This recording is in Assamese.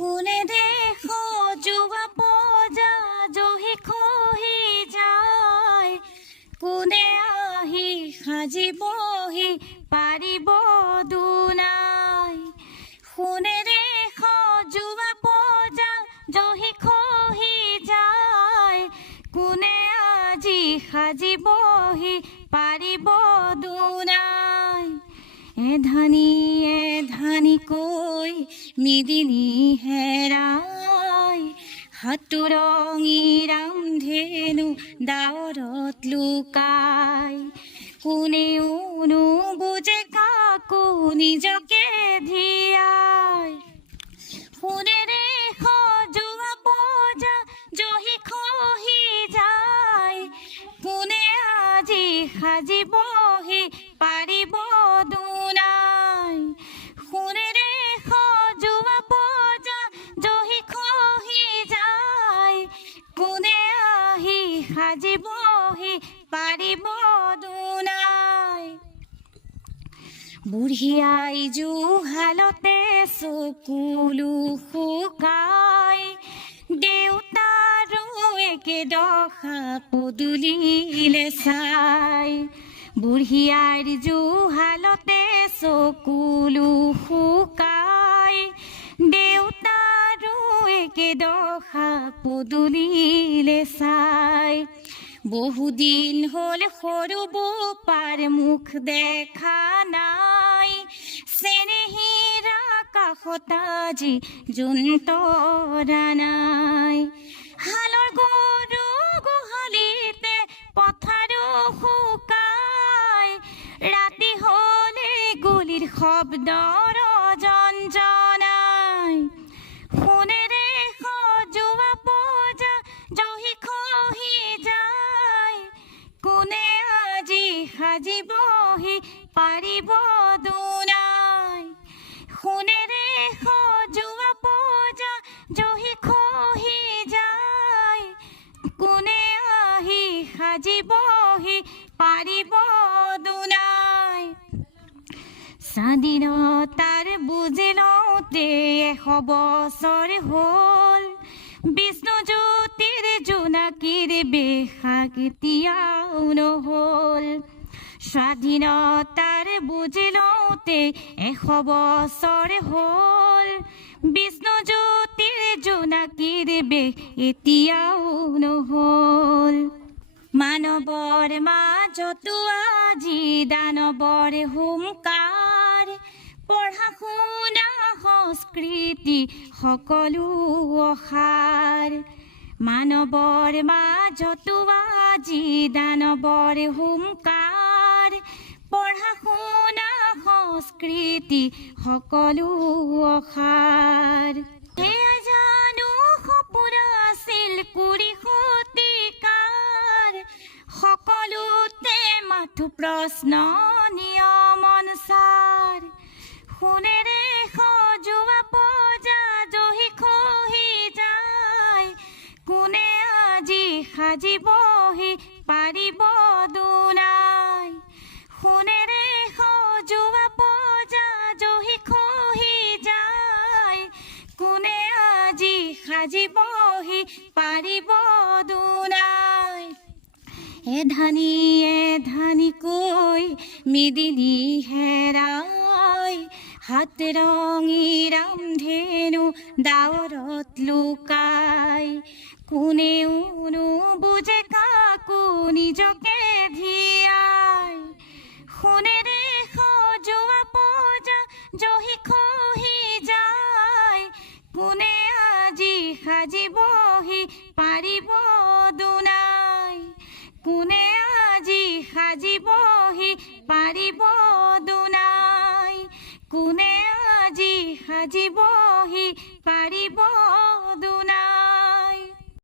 কোনে দেশ যোৱা পজা জহি খহি যায় কোনে আহি সাজিবহি পাৰিব দুনাই কোনে দেশ যোৱা পজা জহি খহি যায় কোনে আজি সাজিবহি পাৰিব দুনাই এধানি কৈ মিদিনি হেৰাই হাতুৰঙি ৰামধেনু ডাৱৰত লুকাই কোনেও নুবুজে কাকো নিজকে ধিয়াই সোণেৰে সজোৱা পজা জহি খহি যায় কোনে আজি সাজিবহি পাৰিব দুনাই সোণেৰে সজোৱা পজা জহি খহি যায় কোনে আহি সাজিবহি পাৰিব দুনাই বুঢ়ী আই জুহালতে চকুলো শুকাই দেউতাৰো একেদশা পদূলিলে চাই বুঢ়ী আইৰ জুহালতে চকুলো শুকাই দেউতাৰো একেদশা পদূলিলে চাই বহুদিন হ'ল সৰু বোপাৰ মুখ দেখা নাই চেনেহীৰ কাষত আজি জোনতৰা নাই হালৰ গৰু গোহালিতে পথাৰো শুকাই ৰাতি হ'লে গুলিৰ শব্দৰ জঞ্জনাই সোণেৰে সজোৱা পজা জহি খহি যায় কোনে আজি সাজিবহি পাৰিব দুনাই সোণেৰে সজোৱা পজা জহি খহি যায় কোনে আহি সাজিবহি পাৰিব দুনাই স্বাধীনতাৰ বুজি লওঁতে 100 বছৰ হ'ল বিষ্ণুজ্যোতিৰ জোনাকীৰ বেশা কেতিয়াও নহ'ল স্বাধীনতাৰ বুজি লওঁতে 100 বছৰ হ'ল বিষ্ণুজ্যোতিৰ জোনাকীৰ বেশ এতিয়াও নহ'ল মানৱৰ মাজতো আজি দানৱৰ হুংকাৰ পঢ়া শুনা সংস্কৃতি সকলো অসাৰ মানৱৰ মাজতো আজি দানৱৰ হুংকাৰ পঢ়া শুনা সংস্কৃতি সকলো অসাৰ সেয়া জানো সপোন আছিল কুৰি শতিকাৰ সকলোতে মাথো প্ৰশ্ন নিয়ম অনুসাৰ সোণেৰে সজোৱা পজা জহি খহি যায় কোনে আজি সাজিবহি পাৰিব দুনাই সোণেৰে সজোৱা পজা জহি খহি যায় কোনে আজি সাজিবহি পাৰিব দুনাই এধানি কৈ মিদিনি হেৰাই হাতৰঙি ৰামধেনু ডাৱৰত লুকাই কোনেও নুবুজে কাকো নিজকে ধিয়াই সোণেৰে সজোৱা পজা জহি খহি যায় কোনে আজি সাজিবহি পাৰিব দুনাই কোনে আজি সাজিবহি পাৰিব দুনাই কোনে আজি সাজিব